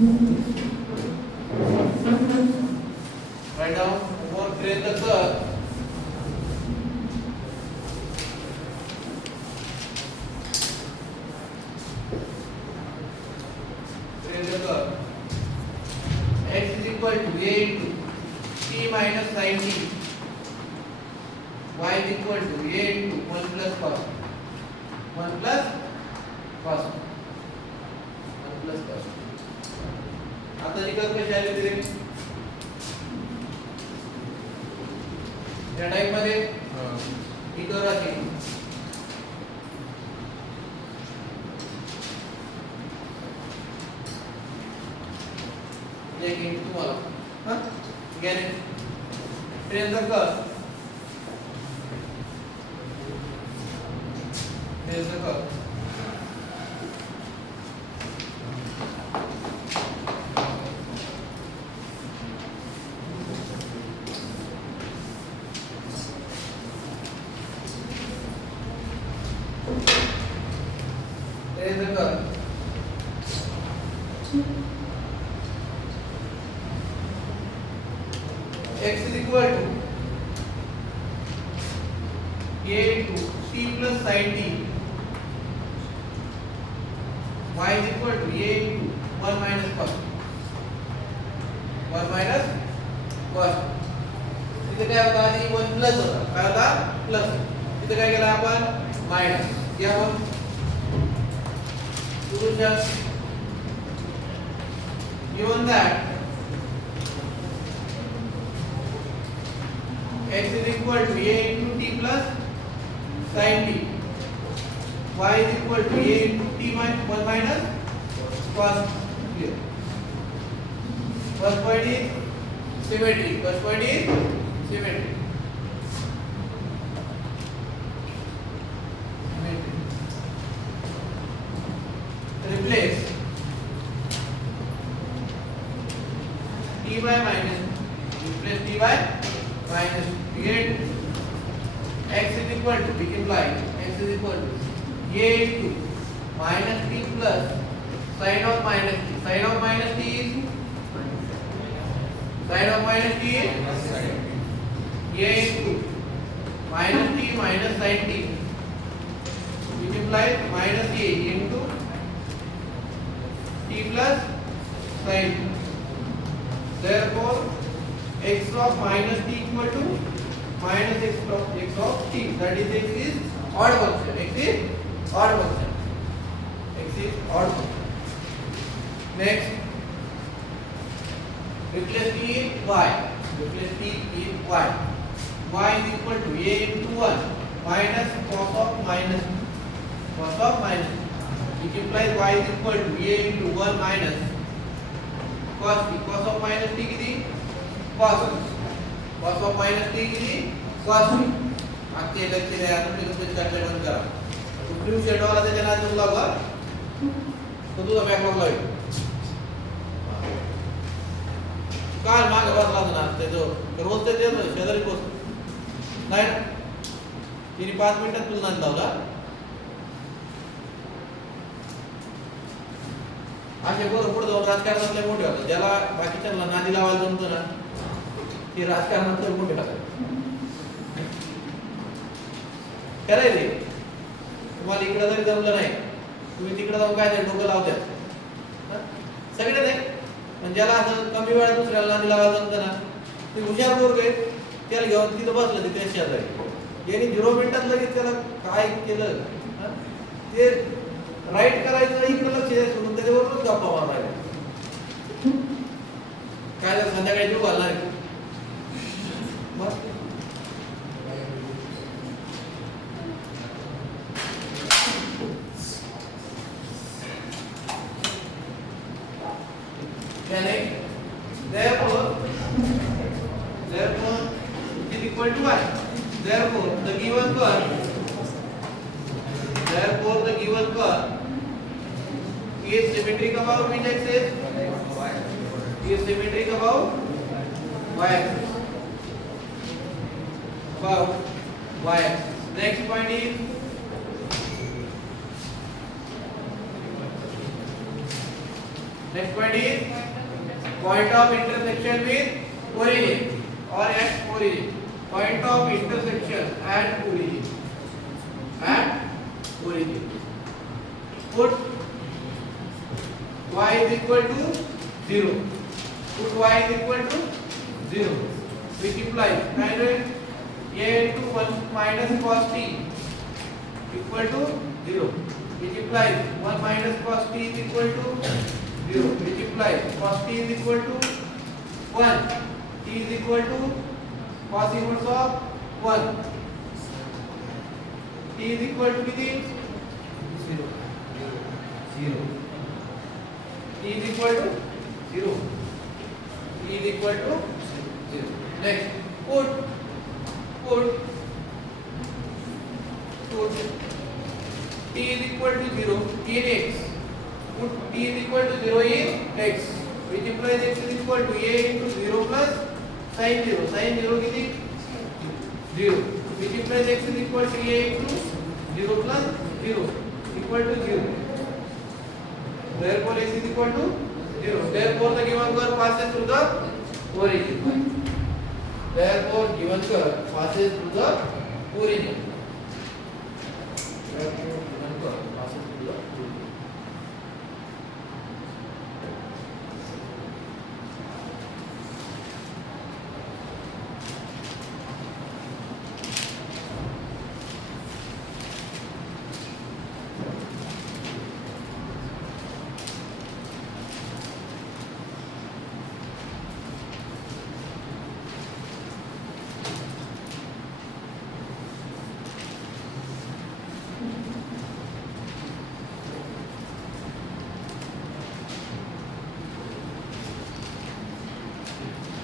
Write down more trace the curve. Trace the curve. X is equal to a into t minus sin t. Y is equal to a into 1 plus cos. 1 plus cos. 1 plus cos. आता जी curve कशी आली तरी या type मध्ये ही curve अशी लेकिन तुम्हाला हां गॅरे ट्रेनचा कर्व ट्रेनचा curve x is equal to a into t plus sin t. Y is equal to a into 1 minus cos. 1 minus cos. इथे काय होता आधी 1 प्लस होता. काय होता? प्लस. इथे काय केलं आपण? मायनस. या आपण solution given that x is equal to a into t plus sin t, y is equal to a into t minus 1 minus cos t. First point is symmetry. First point is symmetry. Replace t by minus. Replace t by minus 8. X is equal to, we can apply x is equal to a into minus t plus sin of minus t. Sin of minus t is sin of minus t is a into minus t minus sin t, which implies minus a into t plus sin t. Therefore x of minus t equal to minus x of t, that is x is odd function. X is odd function. X is odd function. Next, replace t in y. Replace t in y. Y is equal to a into 1 minus cos of minus which implies y is equal to a into 1 minus cos t. Cos of minus t किती? cos of minus t किती? cos t. आजचे lecture आहे आपण ते chapter बंद करा. तो blue shade वाला त्याच्या नादी लावा तो तुझा बॅकलॉग लाव. काल मागे बसला ना ते जो रोज ते शेजारी पोस्ट नाही तिने 5 मिनिटात तुला नाद लावला. असे बरोबर जाऊन राजकारणातले मोठे होतात. ज्याला बाकीच्यांना नादी लावायला जमतं ना ते राजकारणातले मोठे होतात. करायचे तुम्हाला इकडे जरी जमलं नाही तुम्ही तिकडे जाऊन काय ते डोकं लावतात सगळे नाही. पण ज्याला असं कमी वेळात दुसऱ्याला नादी लावायला जमतं ना ते हुशार पोरग आहे. त्याला घेऊन तिथं बसलं तिथे शेजारी यांनी 0 मिनिटात लगेच त्याला काय केलं ते राईट करायचं इकडे लक्ष द्यायचं सोडून त्याच्यावरच गप्पा मारायला. काय झालं संध्याकाळी जीव घालणार therefore it is equal to y. Therefore the given curve is symmetric about which axis? Is symmetric about y axis. About y axis. Next point is Next point is point of intersection with origin or at origin. Point of intersection at origin. At origin. Put y is equal to 0. Put y is equal to 0, which implies kind of a into 1 minus cos t equal to 0, which implies 1 minus cos t is equal to 0, which implies cos t is equal to 1, t is equal to cos inverse of 1, t is equal to किती 0, 0, t is equal to 0, t is equal to 0. Next, put t is equal to 0 in x. Put t is equal to 0 in x, which implies x is equal to a into 0 plus sin 0. Sin 0 किती 0, which implies x is equal to a into 0 plus 0 equal to 0. Therefore x is equal to 0. Therefore the given curve passes through the origin. Therefore given curve passes through the origin. Therefore given curve passes through the origin.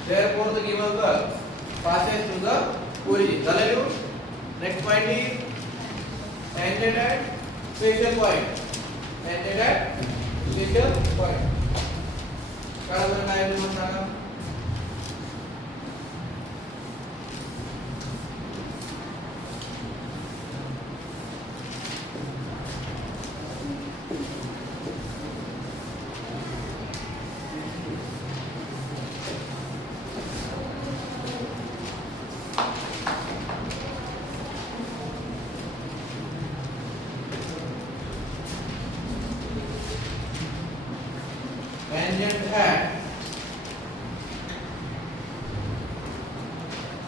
Therefore the given curve passes through the origin. Dalelu. Next point is tangent at special point. Tangent at special point. काय बरं काय तुम्हाला सांगा. Tangent at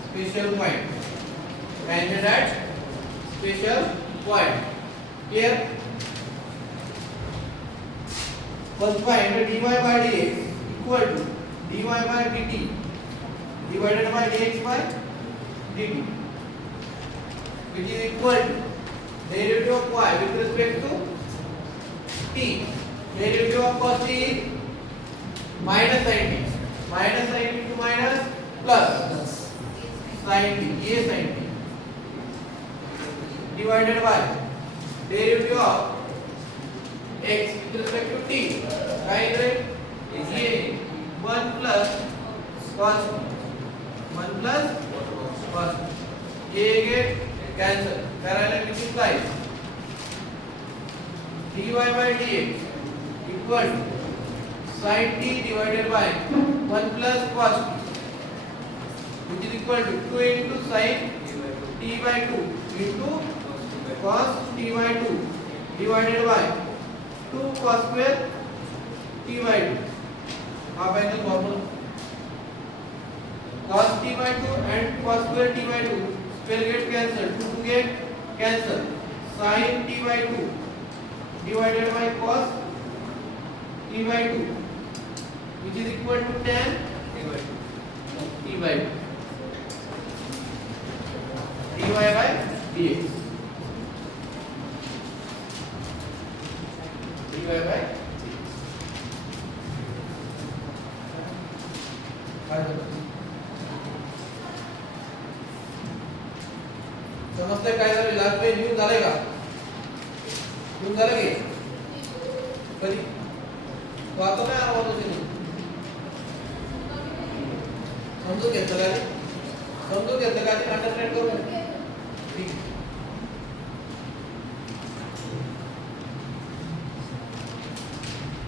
special point. Tangent at special point. Here, first find dy by dx equal to dy by dt divided by dx by dt, which is equal to derivative of y with respect to t. Derivative of cos t is minus sin t, minus sin t to minus plus sin t, a sin t, divided by derivative of x with respect to t, right? A 1 plus cos t, 1 plus cos t, a get cancel, parallel which implies dy by dx equal to sin t divided by 1 plus cos t, which is equal to 2 into sin t by 2 into cos t by 2 divided by 2 cos square t by 2. Half angle formula. Cos t by 2 and cos square t by 2 square get cancelled, 2 get cancelled. Sin t by 2 divided by cos t by 2, which is equal to tan t by 2 by dy by dx, dy by dx. समजते काय झालं. Last page लिहून झालंय का? लिहून झालं की कधी तो आता काय आवाज होते समजून घेतलं का? समजून घेतलं का? ते अंडरस्टँड करून ठीक.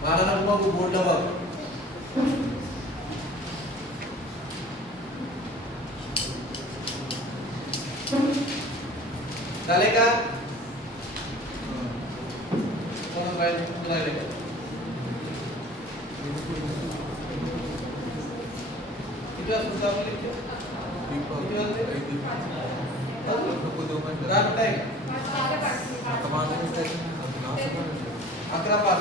मला ना बघू बोर्डला बघ. झाले का? कोण राहिले का? किती वाजता आपली अकरा पाच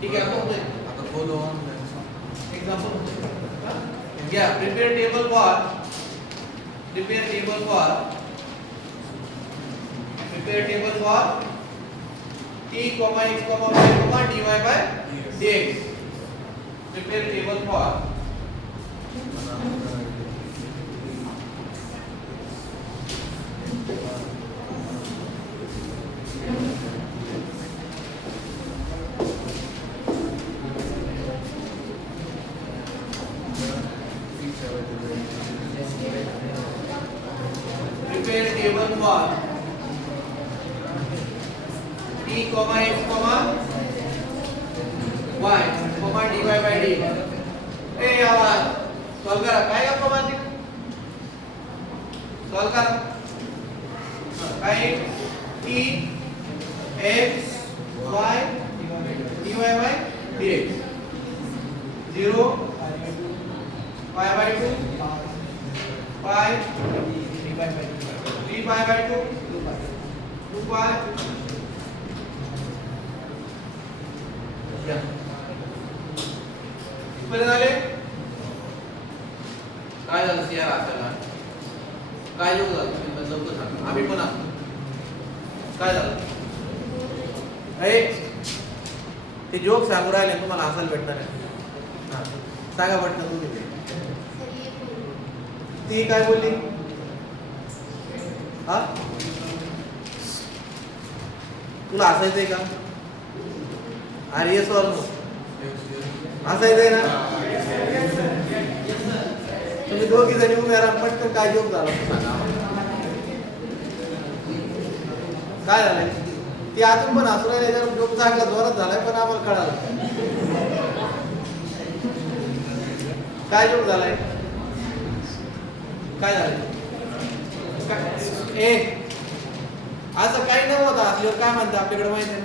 ठीक आहे. आता बोलो एक्झाम्पल घ्या. Prepare table for t, x, y, dy by dx. Prepare table for t, x, y, dy by dx. ए यार सॉल्व करा. काय गप्पा मारती? सॉल्व करा. काय t, x, y, dy by dx. 0 pi by 2 pi 3 pi by 2 2 pi या इकडे झाले. काय झालं यार आपल्याला? काय योग झालं? तुम्ही लवकर सांगा. आम्ही पण असतो. काय झालं? ते जोक सांगू राहिले तुम्हाला हसायला भेटणार आहे. सांगा वाटतं तुम्ही ती काय बोलली? हा तुला हसायचंय का? अरे येस और नो हसायचंय ना? तुम्ही दोघी जणी उभे राहा. पटकन काय जोक झाला काय झालंय? ती अजून पण हसू राहिली. जोक चांगला जोरात झालाय पण आम्हाला कळालं काय जोक झालाय. काय झालं? ए असं काही नव्हतं. असल्यावर काय म्हणतं आपल्याकडे माहिती आहे?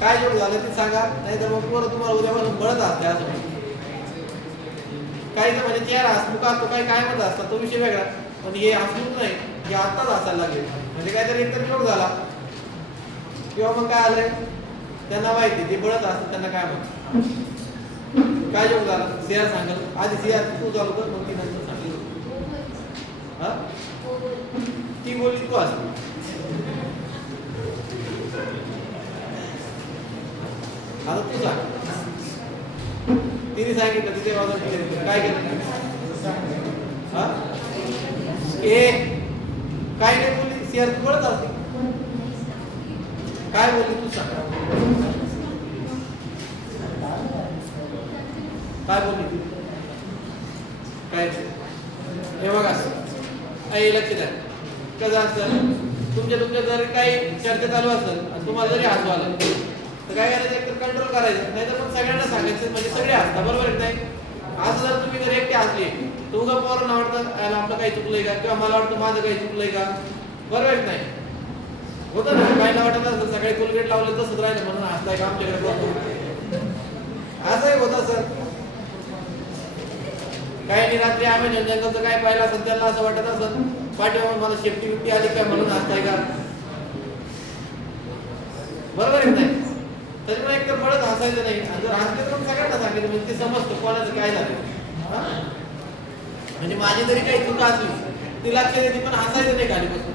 काय जोक झालं ते सांगा. नाही तर मग पोरं तुम्हाला उद्यापासून बळत असते. असं काही तर म्हणजे चेहरा हसमुख असतो. काही काय म्हणत असतात तो विषय वेगळा. पण हे हसमुख नाही. हे आत्ताच हसायला लागले म्हणजे काहीतरी एकतर जोक झाला किंवा मग काय आलंय त्यांना माहिती. ते बळत असतात त्यांना काय म्हणतात. काय जोक झाला? सियार सांगल आधी. सियार तू चालू कर मग ती नंतर सांगेल. हा ती बोलली तू असते. आता तू सांग. तिने सांगितलं तिथे बाजूला काय केलं? हा ए काय नाही बोलली. सियार तू बोलत असते. काय बोलली तू सांग. काय बोलली? काय हे बघा आई लक्ष द्या. कसं असतं तुमच्या जर काही चर्चा चालू असेल आणि तुम्हाला जरी हसू आलं तर काय करायचं? एक तर कंट्रोल करायचं. नाही तर मग सगळ्यांना सांगायचं म्हणजे सगळे हसतात. बरोबर आहे नाही? असं जर तुम्ही जर एकटे हसले तर उगा पोरांना वाटतं आपलं काही चुकलंय का किंवा मला वाटतं माझं काही चुकलंय का. बरोबर आहे नाही? होतं ना काहीला वाटत असतं सकाळी कोलगेट लावलं तसंच राहिलं म्हणून हसताय का आमच्याकडे बघतो. असंही होतं सर. काही रात्री आम्ही जंगलचं काय पाहिलं असेल त्यांना असं वाटत असेल पाठीमागून मला शेफ्टी बिफ्टी आली काय म्हणून हसताय का. बरोबर आहे नाही? त्याच्यामुळे एकतर पडत हसायचं नाही. आणि जर हसले तर सगळ्यांना सांगितलं म्हणजे ते समजतं कोणाचं काय झालं. म्हणजे माझी जरी काही चूक असली ती लक्ष देते पण हसायचं नाही खाली बसून.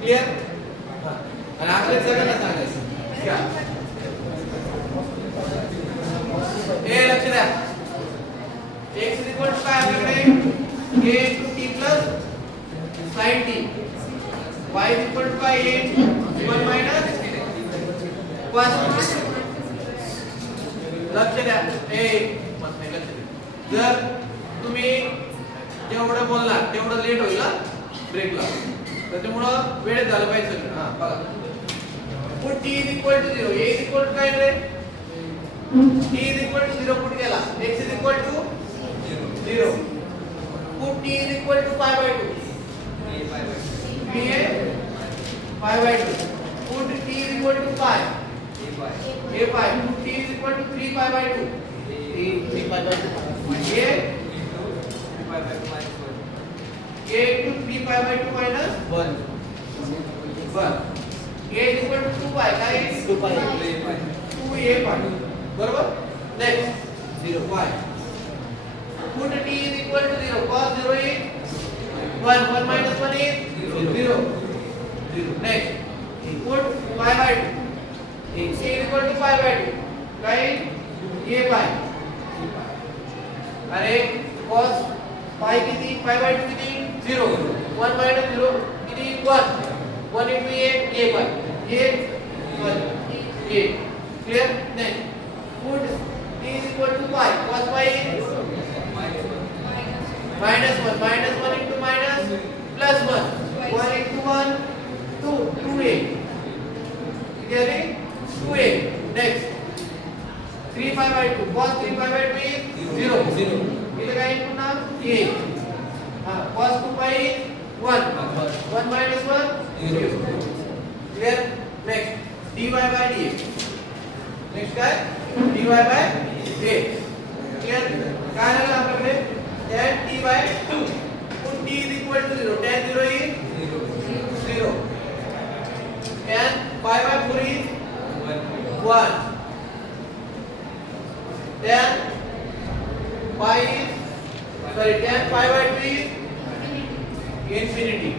क्लिअर? आणि आपल्या सगळ्यांना सांगायचं. हे लक्ष द्या. x इक्वल टू काय आपल्याकडे a into t plus sin t. y equal to काय a 1 minus cos t. लक्ष द्या. ए मत नाही लक्ष द्या. जर तुम्ही जेवढं बोलणार तेवढं लेट होईल ना ब्रेकला, त्याच्यामुळं वेळेत झालं पाहिजे सगळं. हा बघा, put t is equal to 0, a is equal to काय रे, t is equal to 0 put केला, x is equal to 0, put t is equal to pi by 2, a pi by 2, put t is equal to pi, a pi, put t is equal to 3 pi by 2, 3 pi by 2, a a into 3 pi by 2 minus 1 a is equal to 2 pi काय 2 pi 2a pi बरोबर. Next 0 pi put t is equal to 0 cos 0 is 1 1 minus 1 is 0 next put pi by 2 c is equal to pi by 2 काय a pi अरे cos pi किती pi by 2 किती 0 1 minus 0 किती 1 1 into a pi a 1 a clear. Next put t is equal to pi cos pi is minus 1 into minus plus 1 1 into 1 2 2a clearly 2a. Next 3 pi by 2 cos 3 pi by 2 is 0 इथे काय पुन्हा a cos 2 pi is 1 1 minus 1 0 clear. Next dy by dx next काय dy by dx clear. काय आलं आपल्याकडे tan t by 2 put t is equal to 0 tan 0 is 0 tan pi by 4 is 1 tan pi is tan pi by 2 is infinity.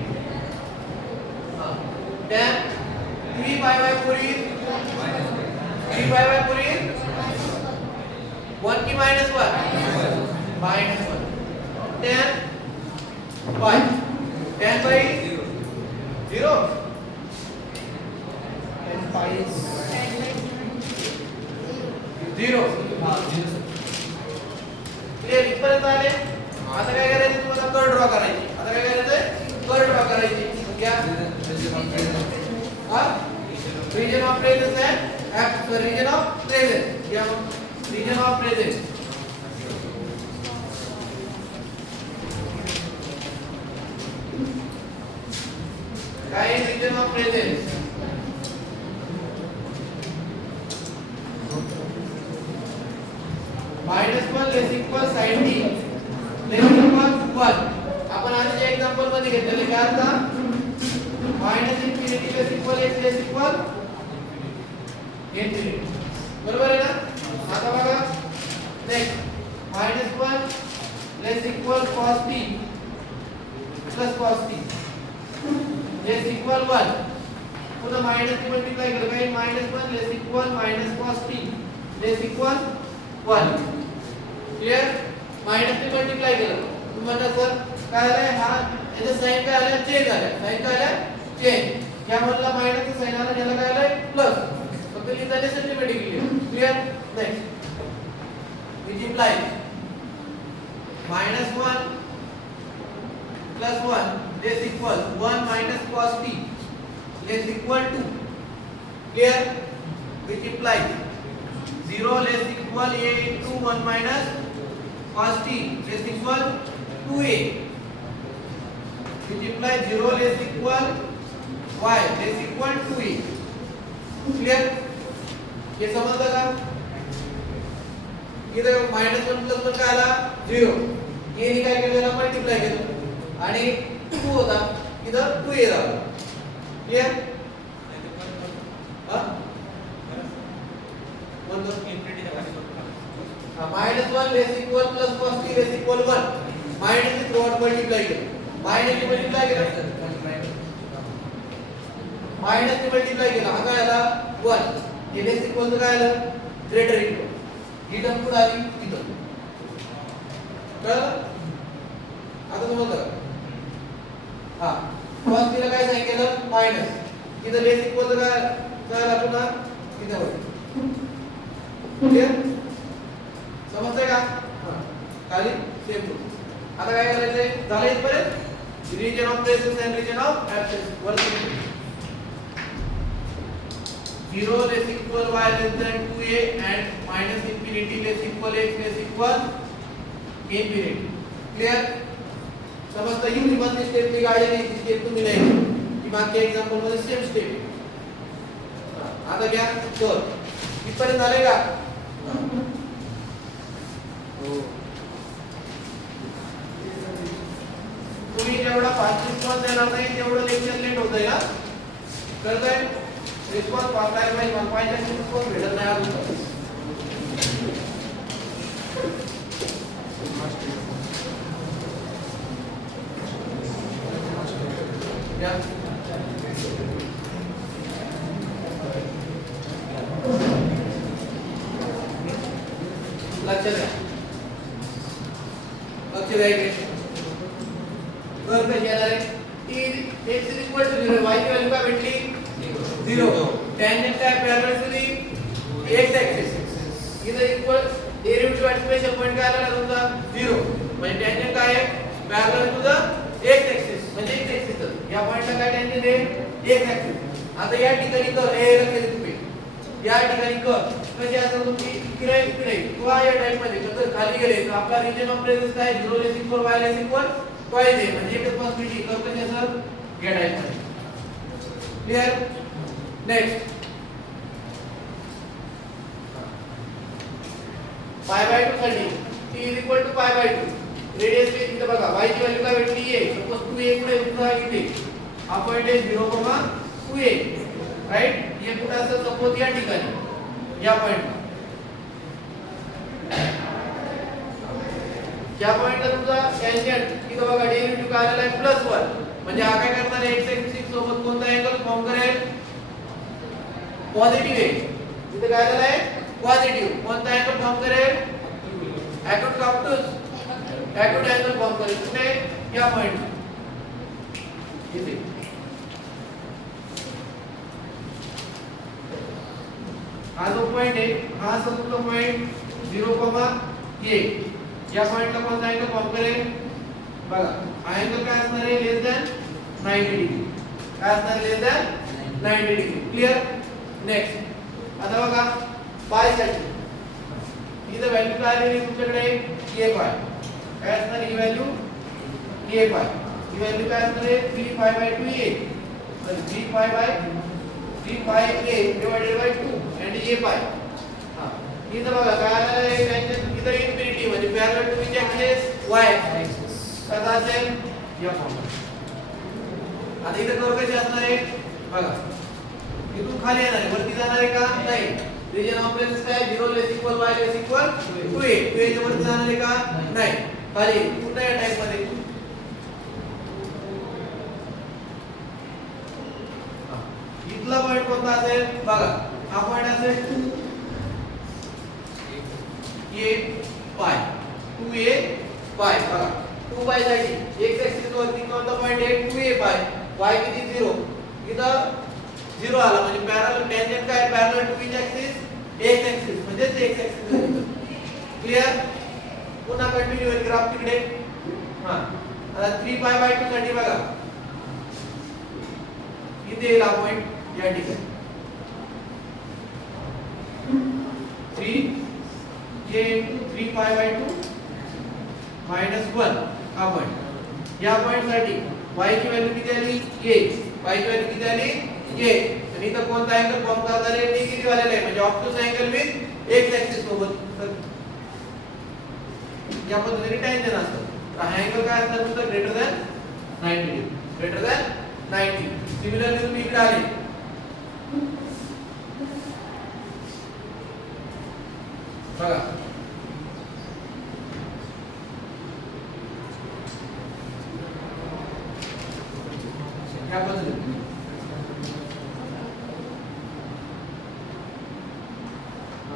Then 3 pi by 4 is 3 pi by 4 is 1 की minus 1 minus 1 tan pi tan pi is 0 tan pi is 0 clear. इथपर्यंत आले. आता काय करायचं तुम्हाला curve draw करायची. आता काय करायचं कर्व ड्रॉ करायची. क्या रीजन ऑफ प्रेजेंस है रीजन ऑफ प्रेजेंस क्या रीजन ऑफ प्रेजेंस काय region of presence -1 less equal sin t less equal 1. आपण आधीच्या एक्झाम्पल मध्ये घेतलेले काय आता -∞ less equal x less equal ∞ बरोबर आहे ना. आता बघा next -1 less equal cos t plus cos t less equal 1 पुन्हा मायनस ने मल्टिप्लाय केलं काय -1 less equal cos t less equal 1 clear. Minus ने मल्टिप्लाय केलं तुम्हाला सर काय आलं हा याचा साइन काय आलं चेंज आलं साइन काय आलं चेंज या मधला मायनस चा साइन आला याला काय आलं प्लस फक्त लिहिताना systematically clear. Next which imply -1 plus 1 less equal 1 cos t less equal 2 clear. Which imply 0 less equal a into 1 cos t less equal 2a which implies 0 less equal y less equal 2a. Clear. ये समजलं का इथे -1 plus 1 काय आला 0 a ने काय केलं multiply केलं आणि 2 होता इथं 2a झाला. क्लियर. हां -1 less equal plus cos t less equal 1 minus ने थ्रू मल्टीप्लाई केलं माइनस ने मल्टीप्लाई केलं माइनस ने मल्टीप्लाई केलं हा काय आला 1 हे लेस इक्वल काय आलं ग्रेटर इक्वल ही टर्म कुठे आली इथं कळलं. आता समजलं हा cos t ला काय सांगितलं माइनस इथं लेस इक्वल काय आला पुन्हा इथं होईल. क्लियर. समजतंय का. हां खाली सेम आता काय करायचंय झालं इथपर्यंत region of presence and region of absence वरती 0 less equal y less than 2a and minus infinity less equal x less equal infinity clear समजता येईल मधली स्टेप ची गाडी नाही ती स्टेप तुम्ही नाही की मागच्या एक्झाम्पल मध्ये सेम स्टेप आता घ्या तर इथपर्यंत झाले का हो तुम्ही जेवढा फास्ट रिस्पॉन्स देणार नाही तेवढं लेक्चर लेट होतंय का कळतंय रिस्पॉन्स फास्ट आहे पाहिजे मला पाहिजे रिस्पॉन्स भेटत नाही अजून या लक्ष द्या लक्ष द्यायचे कर कशी येणार आहे टी x is equal to 0 y ची व्हॅल्यू काय भेटली 0 टॅन्जंट काय parallel to the x axis इथं इक्वल डेरिव्हेटिव्ह एक्सप्रेशन पॉइंट काय आला तुमचा 0 म्हणजे टॅन्जंट काय आहे parallel to the x axis म्हणजे x ऍक्सिस या पॉइंटला काय टॅन्जंट आहे x ऍक्सिस आता या ठिकाणी कर हे लक्ष द्या तुम्ही या ठिकाणी कर कशी असेल तुमची इकडे किंवा या टाइप मध्ये जर खाली गेले तर आपला रिजन ऑफ प्रेझेन्स काय 0 लेस इक्वल y लेस इक्वल टॉइस आहे म्हणजे एकच पॉसिबिलिटी कर कशी असेल या टाइप मध्ये क्लियर नेक्स्ट पाय बाय 2 साठी t is equal to pi by 2 radius पे इथे बघा y ची व्हॅल्यू काय भेटली आहे सपोज 2a पुढे उभा इथे हा पॉइंट आहे 0,2a राइट ये कुठे असेल सपोज या ठिकाणी या पॉइंटला या पॉइंटला तुमचा टॅन्जंट इथं बघा डेरिव्हेटिव्ह काय आलेला आहे +1 म्हणजे हा काय करणार आहे x ऍक्सिस सोबत कोणता अँगल फॉर्म करेल पॉझिटिव्ह आहे इथे काय आलेला आहे पॉझिटिव्ह कोणता अँगल फॉर्म करेल ॲक्यूट अँगल फॉर्म करेल कुठे या पॉइंट इथे हा जो पॉइंट आहे हा असा तुमचा पॉइंट 0,a या पॉइंटला कोणता अँगल फॉर्म करेल बघा हा अँगल काय असणार आहे लेस दॅन 90 डिग्री काय असणार आहे लेस दॅन 90 डिग्री क्लियर नेक्स्ट आता बघा पाय साठी इथे व्हॅल्यू काय आली तुमच्याकडे a पाय काय असणार ही व्हॅल्यू a पाय ही व्हॅल्यू काय असणार आहे 3 पाय बाय 2a तर 3 पाय बाय 3 पाय a divided by 2 and a पाय हां इथं बघा काय आलं आहे टॅन्जंट इथं इन्फिनिटी म्हणजे parallel to which axis y axis कसा असेल या फॉर्म आता इथं कर्व कशी असणार आहे बघा इथून खाली येणार आहे वरती जाणार आहे का नाही रिजन ऑफ प्रेझेन्स काय 0 लेस इक्वल y लेस इक्वल 2a 2a च्या वरती जाणार आहे का नाही खाली कुठल्या या टाइप मध्ये इथला पॉइंट कोणता असेल बघा हा पॉइंट असेल 2a पाय 2a पाय बघा 2 पाय साठी x ऍक्सिस वरती कोणता पॉइंट आहे 2a पाय y किती 0 इथं 0 आला म्हणजे पॅरलल टॅन्जंट काय parallel to which axis x axis म्हणजे x ऍक्सिस क्लियर पुन्हा कंटिन्यू होईल ग्राफ तिकडे हां आता 3 पाय बाय 2 साठी बघा इथे येईल हा पॉइंट या ठिकाणी 3 a into 3 pi by 2 minus 1 हा पॉइंट या पॉइंट साठी y ची व्हॅल्यू किती आली a y ची व्हॅल्यू किती आली a आणि इथं कोणता अँगल फॉर्म करणार आहे निगेटिव्ह आलेला आहे म्हणजे ऑब्टूस अँगल विथ x ऍक्सिस सोबत तर या पद्धतीने टॅन्जंट असतं तर हा अँगल काय असणार तुमचा greater than 90 degree greater than 90 similarly तुम्ही इकडे आले बघा या पद्धतीने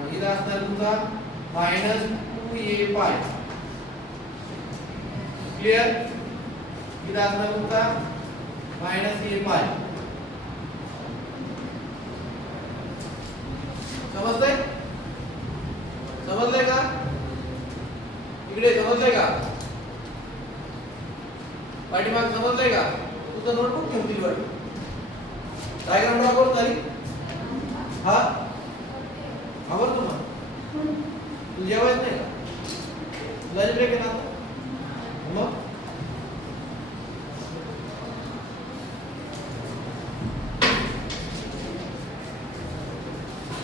इथं असणार तुमचा -2a पाय क्लियर इथं असणार तुमचा -a पाय समजतंय समजलंय का इकडे समजलंय का डायग्राम ड्रॉ करून झाली? हा आवडतो मग तू जेवायच नाही का? लंच ब्रेक आहे ना आता? मग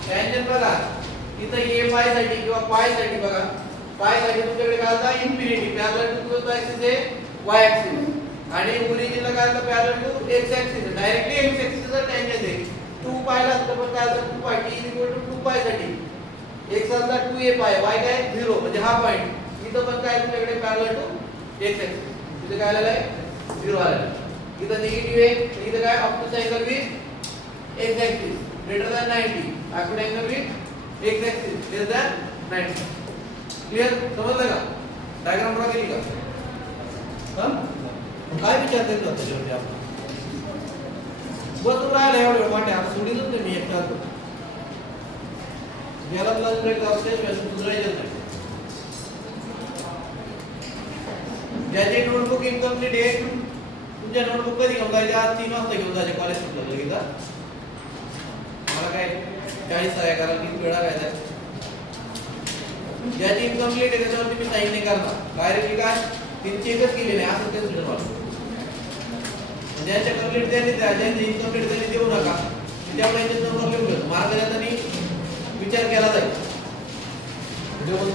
टँजंट बघा इथं ए पाय साठी किंवा पाय साठी बघा पाय साठी तुमच्याकडे काय होता इन्फिनिटी पॅरलल टू तो ऍक्सिस आहे y ऍक्सिस आणि ओरिजिनला काय होता parallel to x axis directly x axis चा टँजंट आहे 2 पायला असतं पण काय होतं 2 पाय t 2 पाय साठी x असला 2a पाय y काय 0 म्हणजे हा पॉइंट इथं पण काय तुमच्याकडे पॅरलल टू x ऍक्सिस इथे काय आलेलं आहे 0 आलेलं आहे इथं निगेटिव्ह आहे इथं काय opposite angle with x axis greater than 90 opposite angle with x axis less than 90 clear समजलं का डायग्राम ड्रॉ केली का काय विचारते का त्याच्यावरती आपण बस राहिला एवढं वेळ वाटे आता सोडीलच नाही मी एकटा याला लंच ब्रेक असते सुधारायचं नाही ज्याचे नोटबुक इनकम्प्लीट आहे तुमच्या नोटबुक कधी घेऊन जायचे आज 3 वाजता घेऊन जायचे कॉलेज सुटलं लगेच मला काय 40 आहे कारण किती वेळा काय ज्याची इनकम्प्लीट आहे त्याच्यावरती मी साइन नाही करणार डायरेक्टली काय ती चेकच केली नाही असं ते सुद्धा मला ज्यांच्या कंप्लीट त्यांनी द्या ज्यांची इनकम्प्लीट त्यांनी देऊ नका त्यामुळे त्यांच्या नंबर लिहून घेतो मार्ग देताना विचार केला जाईल जेवण